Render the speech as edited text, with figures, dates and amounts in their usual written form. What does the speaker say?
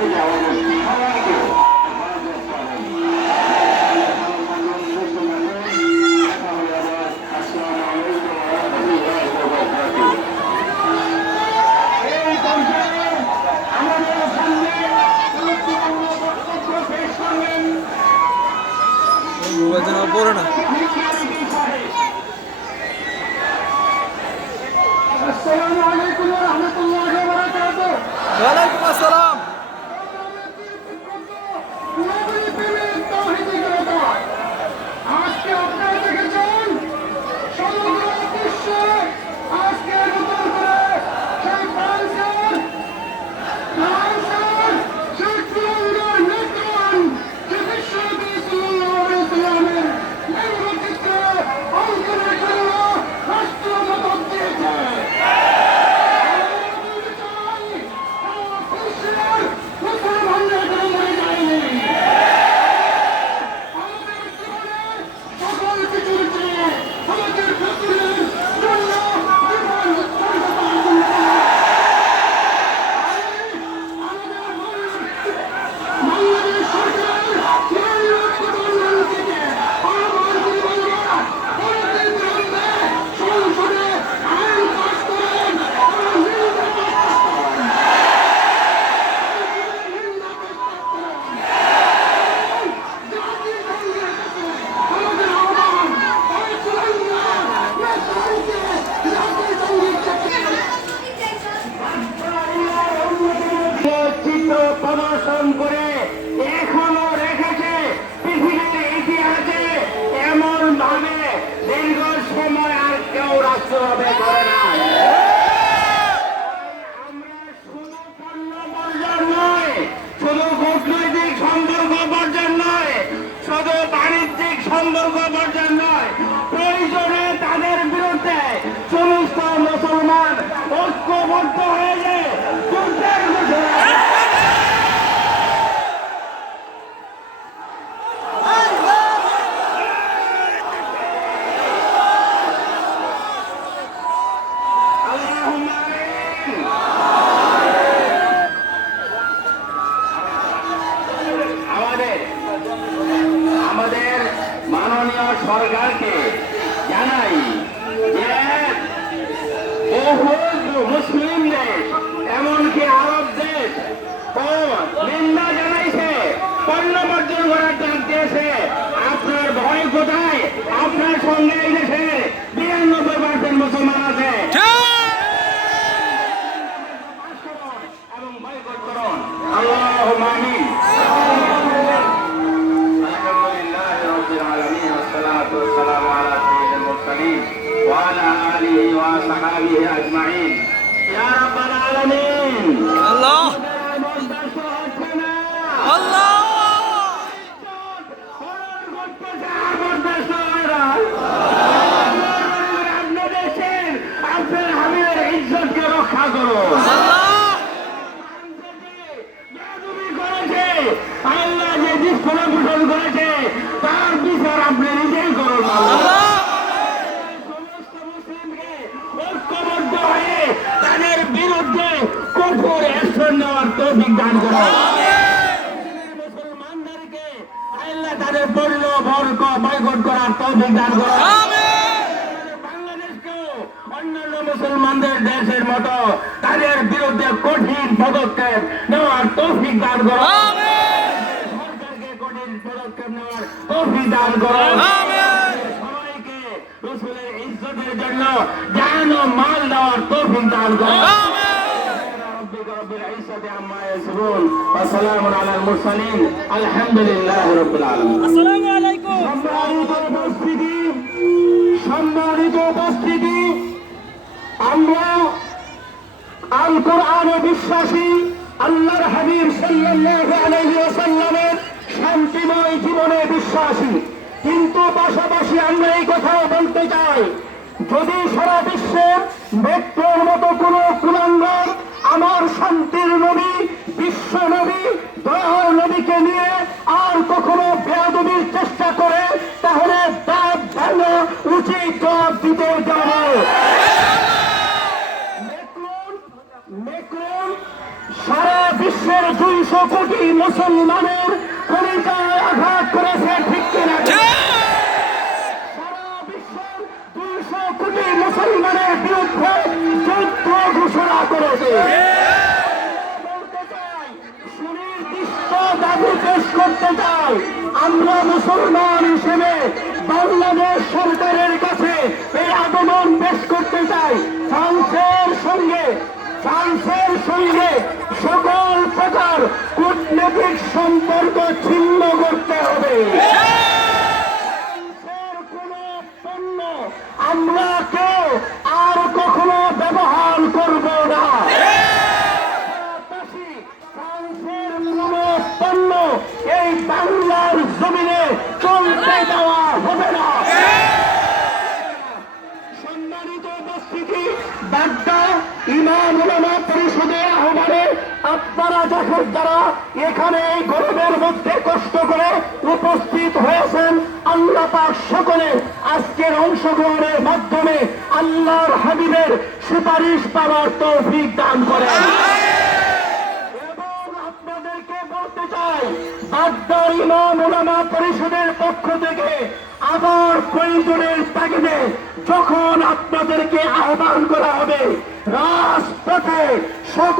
এই যে আমাদের সবাইকে পড়ে না। আসসালামু আলাইকুম ওয়া রাহমাতুল্লাহি ওয়া বারাকাতুহু। ওয়ালাইকুম আসসালাম। আজকে আপনারা দেখেছেন সমগ্র বিশ্বে আজকে নতুন করে সেই ফ্রান্সের সেই তিরঙ্গার নেত্রণ যে বিশ্বনবী সাল্লাল্লাহু আলাইহি ওয়াসাল্লামের নেতৃত্বে অঙ্কনের জন্য রাষ্ট্রীয় মদত দিয়েছে। মুসলমানদের কোনো মনে যায়নি। সকল কিছুর চেয়ে আমাদের ফেসবুকের জন্য জীবন উৎসর্গ করার জন্য বাংলাদেশ সরকারের থেকে আমার পরিবার ভারতের বিরুদ্ধে সংসদে আইন পাস করেন চিত্র প্রদর্শন করে এখনো রেখেছে পৃথিবীর ইতিহাসে এমন ভাবে দীর্ঘ সময় আর কেউ রাষ্ট্রভাবে করে না। আমরা শুধু পণ্য বর্জন নয়, শুধু কূটনৈতিক সম্পর্ক বর্জন নয়, শুধু বাণিজ্যিক সম্পর্ক বর্জন নয়, প্রয়োজনে তাদের বিরুদ্ধে সমস্ত মুসলমান ঐক্যবদ্ধ হয়েছে যুদ্ধের ঘোষণা। আল্লাহুম্মা আমিন। আমাদের মাননীয় সরকারকে জানাই যে বহু মুসলিম দেশ এমনকি আরব দেশ ও নিন্দা জানাইছে, পণ্য বর্জন করার ডাক দিয়েছে। আপনার ভয় কোথায়? আপনার সঙ্গে এই দেশে 92% মুসলমান আছে এবং বয়কট করুন। আল্লাহুম্মা আমিন। আলহামদুলিল্লাহি রাব্বিল আলামিন ওয়াসসালাতু ওয়াসসালামু আলা সাইয়্যিদিল মুরসালিন ওয়া আলা আলিহি ওয়া সাহবিহি আজমাইন। ইয়া রাব্বাল আলামিন। আল্লাহ আল্লাহ আপনার হাবিবের ইজ্জতকে রক্ষা করুন। আল্লাহ যে দৃষ্টিকোণ পোষণ করেছে তার বিচার আপনি নিজেই করুন। সমস্ত মুসলিমকে ঐক্যবদ্ধ হয়ে তাদের বিরুদ্ধে কঠোর অ্যাকশন নেওয়ার তৌফিক দান করুন। মুসলমানদেরকে আল্লাহ তাদের পণ্য বয়কট করার তৌফিক দান করুন। বাংলাদেশকেও অন্যান্য মুসলমানদের দেশের মতো তাদের বিরুদ্ধে কঠিন পদক্ষেপ নেওয়ার তৌফিক দান করুন। সরকারকে কঠিন পদক্ষেপ নেওয়ার তৌফিক দান করুন। সবাইকে রাসূলের ইজ্জতের জন্য জান ও মাল দেওয়ার তৌফিক দান করুন। রব্বিল ইজ্জতি আম্মা ইয়াসিফুন ওয়া সালামুন আলাল মুরসালিন আলহামদুলিল্লাহি রাব্বিল আলামিন। আসসালামু আলাইকুম। সম্মানিত উপস্থিতি, আমরা আল কোরআনে বিশ্বাসী, আল্লাহর হাবিব সাল্লাল্লাহু আলাইহি ওয়াসাল্লামের শান্তিময় জীবনে বিশ্বাসী, কিন্তু পাশাপাশি আমরা এই কথাও বলতে চাই, যদি সারা বিশ্বের মেট্রোর মতো কোনো কুলাঙ্গার আমার শান্তির নবী, বিশ্ব নবী, দয়ার নবীকে নিয়ে আর কখনো বেয়াদবির চেষ্টা করে, তাহলে তার ভালো উচিত জবাব দিতে যাবে। সারা বিশ্ব দেশের 200 কোটি মুসলমানের কলিজায় আঘাত করেছে, ঠিক কিনা? সারা বিশ্বের 200 কোটি মুসলমানের বিরুদ্ধে যুদ্ধ ঘোষণা করেছে। বলতে চাই, সুনির্দিষ্ট দাবি পেশ করতে চাই, আমরা মুসলমান হিসেবে বাংলাদেশ সরকারের কাছে এই আবেদন পেশ করতে চাই, ফ্রান্সের সঙ্গে সকল প্রকার কূটনৈতিক সম্পর্ক ছিন্ন করতে হবে। ফ্রান্সের কোনো পণ্য আমরা কেউ আর কখনো ব্যবহার করব না। পাশাপাশি ফ্রান্সের কোনো পণ্য এই বাংলার জমিনে চলতে দেওয়া হবে না। সম্মানিত উপস্থিতি, বাড্ডা ইমাম উলামা পরিষদের আহ্বানে আপনারা যারা এখানে এই গরমের মধ্যে কষ্ট করে উপস্থিত হয়েছেন, আল্লাহ পাক সকলে আজকের অংশগ্রহণের মাধ্যমে আল্লাহর হাবিবের সুপারিশ পাওয়ার তৌফিক দান করেন। এবং আপনাদেরকে বলতে চাই, বাড্ডার ইমাম উলামা পরিষদের পক্ষ থেকে আবার প্রয়োজনের তাগিদে যখন আপনাদেরকে আহ্বান করা হবে রাজপথে সকল